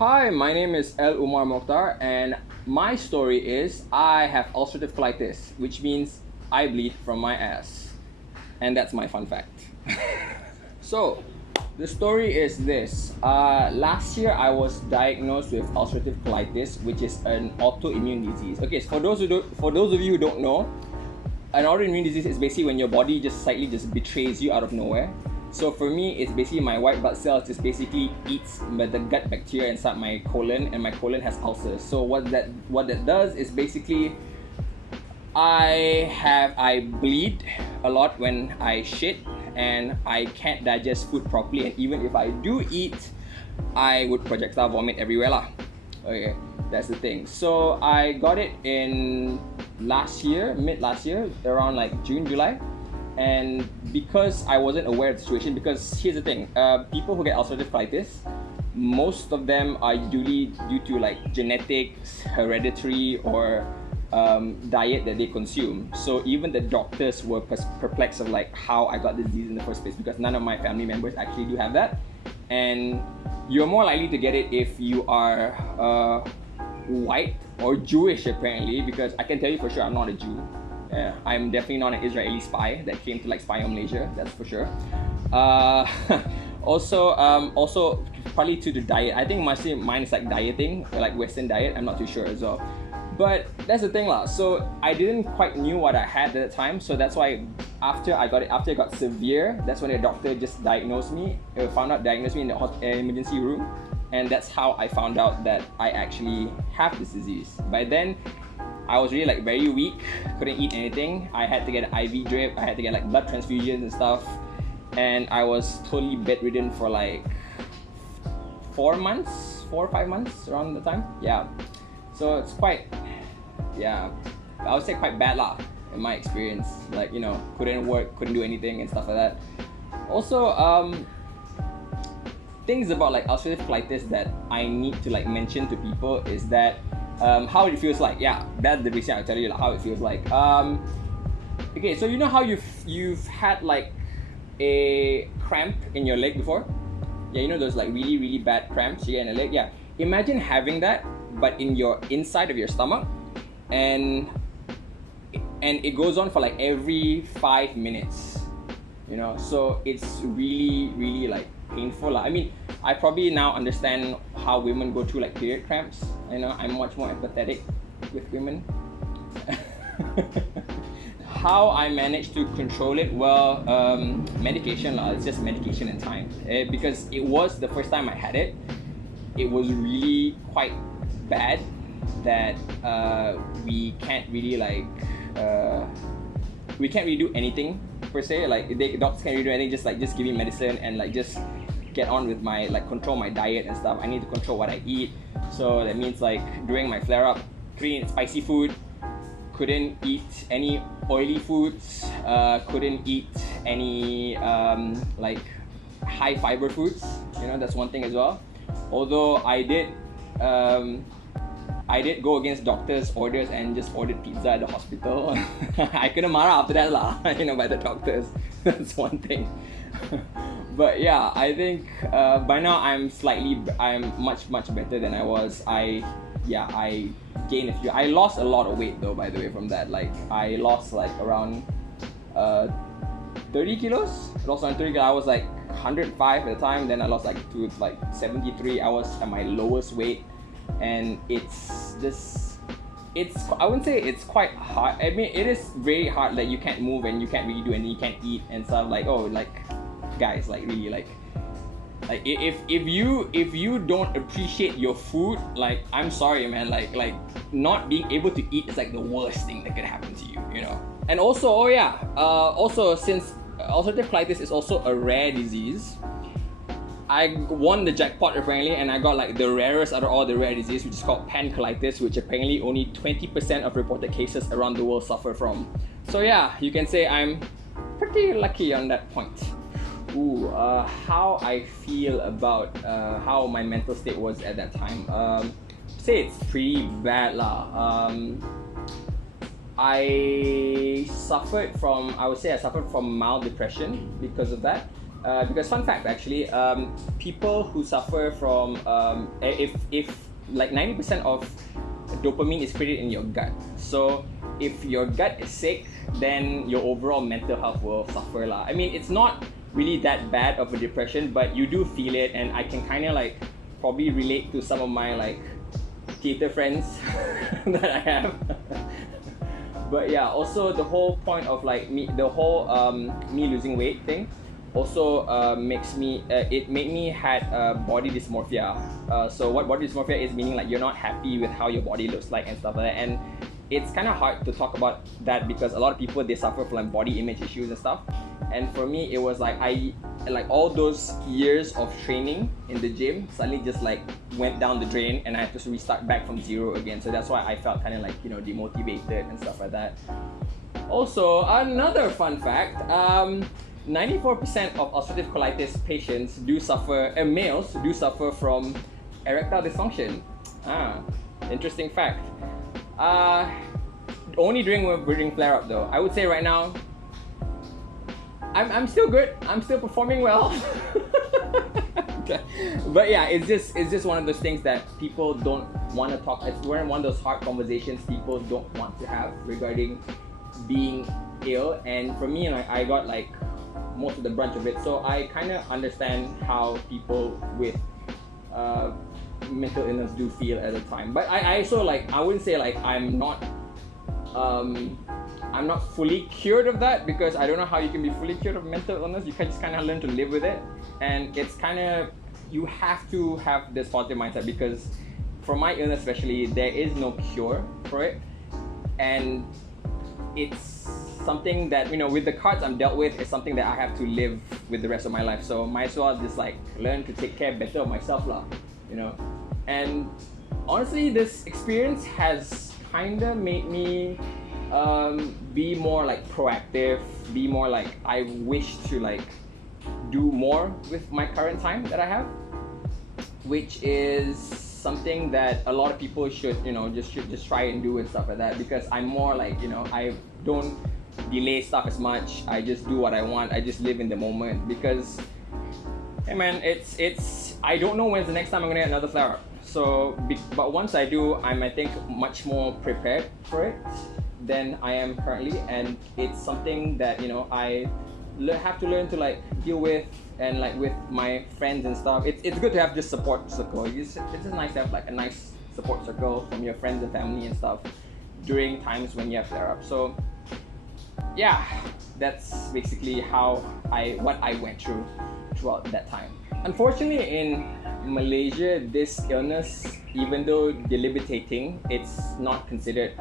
Hi, my name is Umar Mokhtar, and my story is I have ulcerative colitis, which means I bleed from my ass. And that's my fun fact. So, the story is this. Last year, I was diagnosed with ulcerative colitis, which is an autoimmune disease. Okay, so for those of you who don't know, an autoimmune disease is basically when your body just slightly just betrays you out of nowhere. So for me, it's basically my white blood cells just basically eats the gut bacteria inside my colon, and my colon has ulcers. So what that does is basically I bleed a lot when I shit, and I can't digest food properly, and even if I do eat, I would projectile vomit everywhere lah. Okay, that's the thing. So I got it in mid last year, around like June, July. And because I wasn't aware of the situation, because here's the thing, people who get ulcerative colitis, most of them are usually due to like genetics, hereditary, or diet that they consume. So even the doctors were perplexed of like how I got the disease in the first place, because none of my family members actually do have that. And you're more likely to get it if you are white or Jewish, apparently, because I can tell you for sure I'm not a Jew. I'm definitely not an Israeli spy that came to like spy on Malaysia, that's for sure. Also partly to the diet. I think mostly mine is like dieting, like Western diet. I'm not too sure as well. But that's the thing lah. So I didn't quite knew what I had at the time. So that's why after it got severe, that's when the doctor just diagnosed me in the emergency room. And that's how I found out that I actually have this disease. By then, I was really like very weak, couldn't eat anything. I had to get an IV drip, I had to get like blood transfusions and stuff. And I was totally bedridden for like 4 or 5 months around the time. Yeah. So it's quite, I would say quite bad lah in my experience. Like, couldn't work, couldn't do anything and stuff like that. Also, things about like ulcerative colitis that I need to like mention to people is that how it feels like. Yeah, that's the reason I'll tell you like, how it feels like. Okay, so you know how you've had like a cramp in your leg before? Yeah, those like really, really bad cramps here in the leg. Yeah, imagine having that, but in your inside of your stomach, and it goes on for like every 5 minutes. So it's really, really like painful. I mean, I probably now understand how women go through like period cramps. I'm much more empathetic with women. How I managed to control it? Well, medication. It's just medication and time. Because it was the first time I had it. It was really quite bad that we can't really do anything per se. Like doctors can't really do anything. Just give me medicine and like just get on with my control my diet and stuff. I need to control what I eat. So that means like during my flare up, couldn't eat spicy food, couldn't eat any oily foods, couldn't eat any like high fiber foods. That's one thing as well. Although I did go against doctors' orders and just ordered pizza at the hospital. I couldn't marah after that lah, by the doctors. That's one thing. But yeah, I think by now I'm much better than I was. I gained a few. I lost a lot of weight though, by the way, from that. Like I lost like around 30 kilos. I lost around 30 kilos. I was like 105 at the time. Then I lost like to like 73. I was at my lowest weight, and I wouldn't say it's quite hard. I mean, it is very hard. Like you can't move and you can't really do anything. You can't eat and stuff. Like guys, like really like if you don't appreciate your food, like I'm sorry man, like not being able to eat is like the worst thing that could happen to you. And also also since ulcerative colitis is also a rare disease, I won the jackpot apparently, and I got like the rarest out of all the rare disease, which is called pancolitis, which apparently only 20% of reported cases around the world suffer from. So yeah, you can say I'm pretty lucky on that point. How I feel about how my mental state was at that time. Say it's pretty bad lah. I would say I suffered from mild depression because of that. Because fun fact actually, people who suffer from if like 90% of dopamine is created in your gut. So if your gut is sick, then your overall mental health will suffer lah. I mean, it's not really that bad of a depression, but you do feel it, and I can kind of like probably relate to some of my like theater friends that I have. But yeah, also the whole point of like the whole me losing weight thing also makes me it made me had body dysmorphia. So what body dysmorphia is, meaning like you're not happy with how your body looks like and stuff like that. And it's kind of hard to talk about that because a lot of people, they suffer from like body image issues and stuff. And for me, it was like I like all those years of training in the gym suddenly just like went down the drain, and I had to restart back from zero again. So that's why I felt kind of like, you know, demotivated and stuff like that. Also, another fun fact, 94% of ulcerative colitis patients do suffer, males do suffer from erectile dysfunction. Interesting fact. Only during flare-up though. I would say right now, I'm still good. I'm still performing well. But yeah, it's just one of those things that people don't want to talk. It's one of those hard conversations people don't want to have regarding being ill. And for me, like, I got like most of the brunt of it, so I kind of understand how people with mental illness do feel at the time. But I also like, I wouldn't say like I'm not fully cured of that, because I don't know how you can be fully cured of mental illness. You can just kind of learn to live with it, and it's kind of, you have to have this positive mindset, because for my illness especially, there is no cure for it, and it's something that, you know, with the cards I'm dealt with, it's something that I have to live with the rest of my life. So might as well just like learn to take care better of myself lah, you know. And honestly, this experience has kind of made me be more like proactive, be more like, I wish to like do more with my current time that I have, which is something that a lot of people should, you know, should try and do and stuff like that. Because I'm more like, you know, I don't delay stuff as much. I just do what I want. I just live in the moment, because hey man, it's I don't know when's the next time I'm gonna get another flare up. So but once I do, I'm, I think, much more prepared for it than I am currently. And it's something that, you know, I have to learn to like deal with, and like with my friends and stuff. It's good to have this support circle. It's just nice to have like a nice support circle from your friends and family and stuff during times when you have flare up. So yeah, that's basically what I went through throughout that time. Unfortunately, in Malaysia, this illness, even though debilitating, it's not considered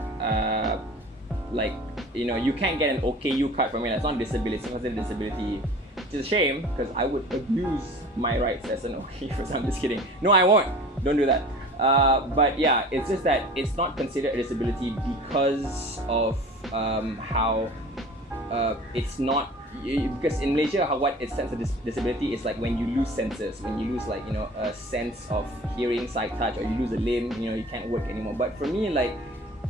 like, you know, you can't get an OKU card from it. It's not disability, it's considered disability. Which is a shame, because I would abuse my rights as an OKU. So I'm just kidding. No, I won't. Don't do that. But yeah, it's just that it's not considered a disability because of how it's not, because in Malaysia, what it stands for disability is like when you lose senses, when you lose like, you know, a sense of hearing, sight, touch, or you lose a limb, you know, you can't work anymore. But for me, like,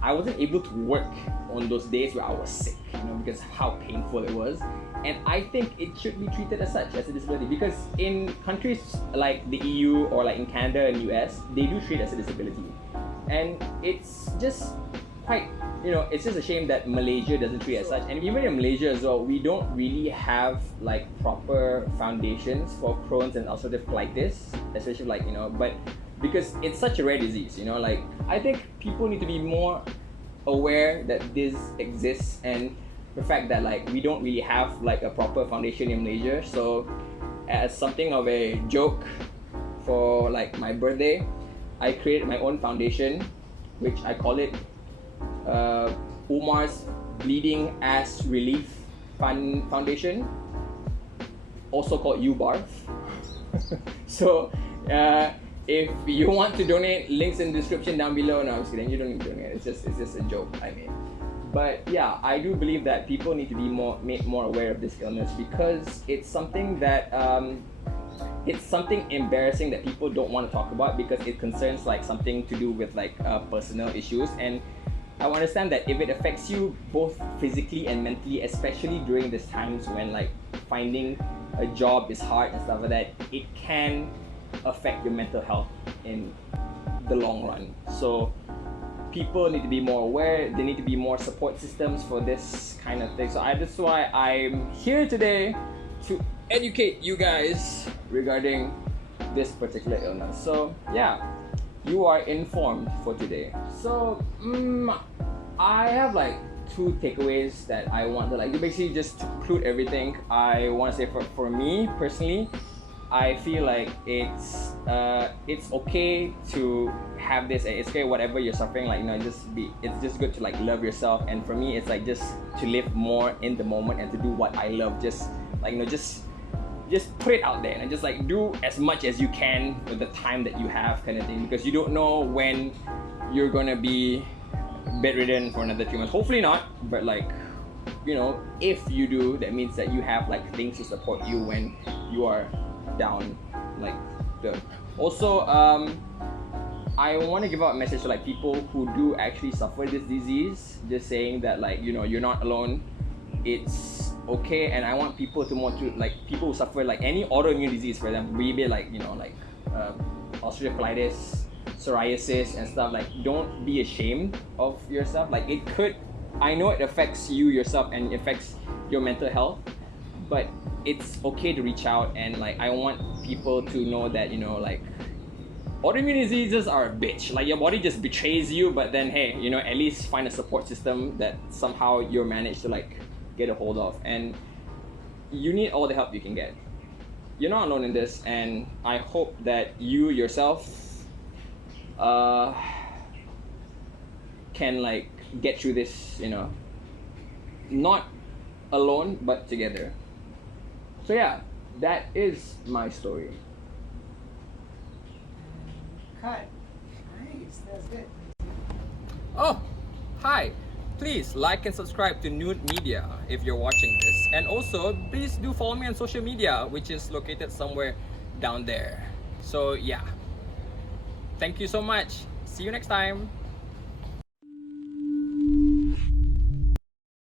I wasn't able to work on those days where I was sick, you know, because of how painful it was. And I think it should be treated as such, as a disability, because in countries like the EU or like in Canada and US, they do treat it as a disability. And it's just quite, you know, it's just a shame that Malaysia doesn't treat it as such. And even in Malaysia as well, we don't really have like proper foundations for Crohn's and ulcerative colitis, especially like, you know, but because it's such a rare disease, you know, like, I think people need to be more aware that this exists, and the fact that like we don't really have like a proper foundation in Malaysia. So as something of a joke for like my birthday, I created my own foundation, which I call it Umar's Bleeding Ass Relief Foundation, also called UBARF. So if you want to donate, links in the description down below. No, I'm just kidding. You don't need to donate. It's just a joke I made. But yeah, I do believe that people need to be made more aware of this illness, because it's something that it's something embarrassing that people don't want to talk about, because it concerns like something to do with like personal issues. And I understand that if it affects you both physically and mentally, especially during these times when like finding a job is hard and stuff like that, it can affect your mental health in the long run. So people need to be more aware. There need to be more support systems for this kind of thing. So that's why I'm here today to educate you guys regarding this particular illness. So yeah, you are informed for today. So I have like 2 takeaways that I want to like basically just to conclude everything. I want to say for me personally, I feel like it's okay to have this. It's okay whatever you're suffering. Like it's just good to like love yourself. And for me, it's like just to live more in the moment and to do what I love. Just like just put it out there and just like do as much as you can with the time that you have, kind of thing. Because you don't know when you're gonna be bedridden for another 3 months. Hopefully not, but like if you do, that means that you have like things to support you when you are down like the also I want to give out a message to like people who do actually suffer this disease, just saying that like you're not alone. It's okay. And I want people to more to like people who suffer like any autoimmune disease, for example, maybe like ulcerative colitis, psoriasis and stuff. Like, don't be ashamed of yourself. Like, I know it affects you yourself and it affects your mental health, but it's okay to reach out. And like, I want people to know that like autoimmune diseases are a bitch. Like, your body just betrays you, but then hey, at least find a support system that somehow you're managed to like get a hold of. And you need all the help you can get. You're not alone in this, and I hope that you yourself can like get through this, not alone but together. So yeah, that is my story. Cut. Nice, that's good. Oh, hi. Please like and subscribe to Nude Media if you're watching this. And also, please do follow me on social media, which is located somewhere down there. So yeah. Thank you so much. See you next time.